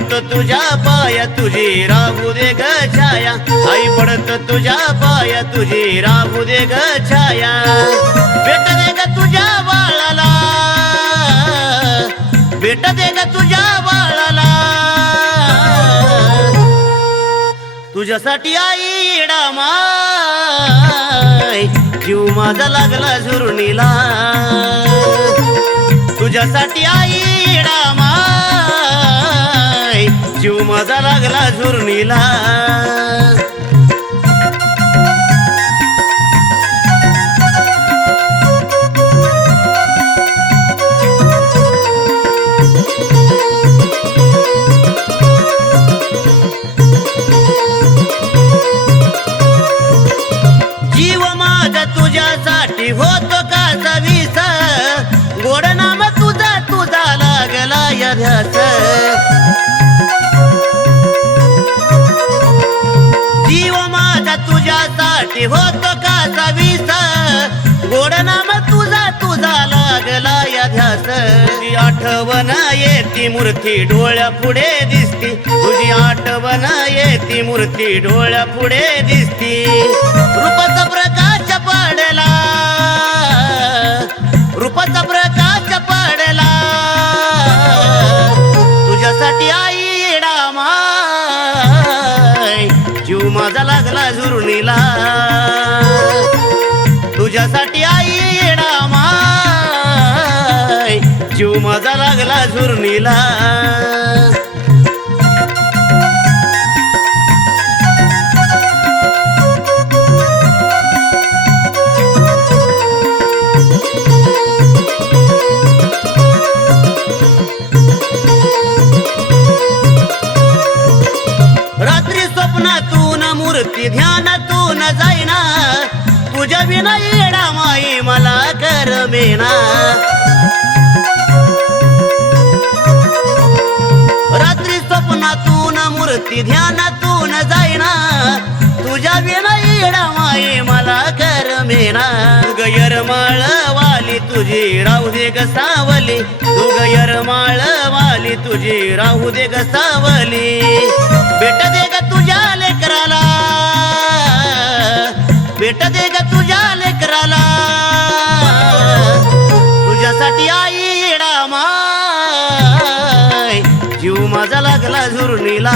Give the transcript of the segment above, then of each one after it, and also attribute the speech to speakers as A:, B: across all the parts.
A: तुझ्या पाया तुझी राहू दे ग छाया. आई पडत तुझ्या पाया तुझी राहू दे ग छाया. भेट दे ग तुझ्या बाळाला. भेट दे ग तुझ्या बाळाला. तुझ्यासाठी आई माय. जीव माझा लागला झुरणीला. तुझ्यासाठी आई माय. मजा लागला झुरणीला. जीव माझा तुझ्यासाठी होतो का सवीस? गोड नाम तुझा तुझा लागला या ध्यास. तुझ्यासाठी होतो का सवीस गोड नाम तुझा तुझा लागला या ध्यास. तुझी आठवण येती मूर्ती डोळ्या पुढे दिसती. तुझी आठवण येती मूर्ती डोळ्या पुढे दिसती. रूपाचा प्रकाश पडला. रूपाचा प्रकाश पडला. झुरणीला तुझ्यासाठी आई माय जीव माझा लागला झुरणीला. तुझ्या विना येडा माई मला करमेना. रात्री स्वप्नातून मूर्ती ध्यानातून जाईना. तुझ्या विना येडा माई मला करमेना. मेना यरमाळ वाली तुझी राहू दे ग सावली. तुग यरमाळ वाली तुझी राहू दे ग सावली. भेट दे ग तुझी भेट दे ग तुझ्या लेकराला. तुझ्यासाठी आई माय. जीव माझा लागला झुरणीला.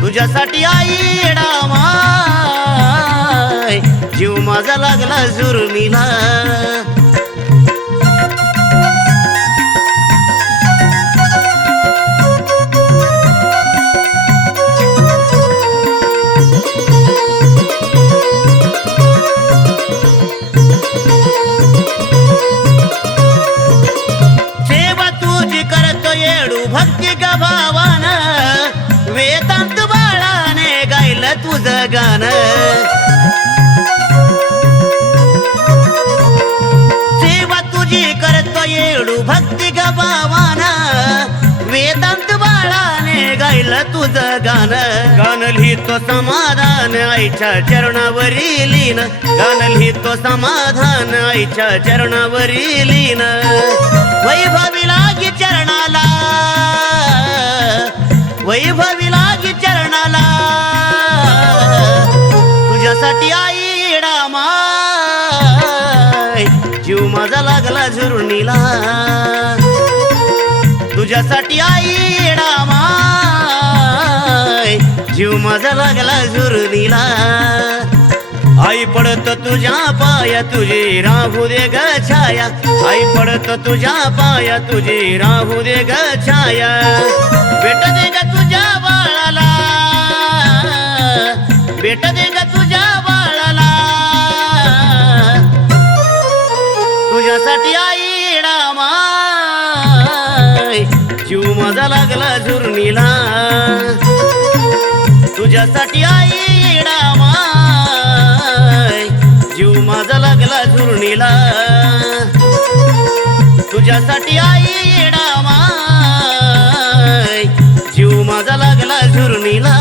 A: तुझ्यासाठी आई माय. जीव माझा लागला झुरणीला. सेवा तुझी करतो येडू भक्ती ग भावान. वेदांत बाळाने गायलं तुझं गाणं. तुझं गाणं. गाणं लिहितो समाधान आईच्या चरणावरी लीन. गाणं लिहितो समाधान आईच्या चरणावरी लीन. वैभवी लागी चरणाला. वैभवी लागी चरणाला. तुझ्यासाठी आई जीव माझा लागला झुरणीला. तुझ्यासाठी आई माय जीव माझा लागला झुरणीला आई पडत तुझ्या पाया तुझी राहू दे ग छाया. आई पडत तुझ्या पाया तुझी राहू दे ग छाया. भेट दे ग तुझ्या बाळाला. भेट दे ग तुझ्या बाळाला. तुझ्यासाठी आई माय जीव माझा लागला झुरणीला तुझ्यासाठी आई माय जीव माझा लागला झुरणीला. तुझ्यासाठी आई डावा जीव माझा लागला झुरणीला.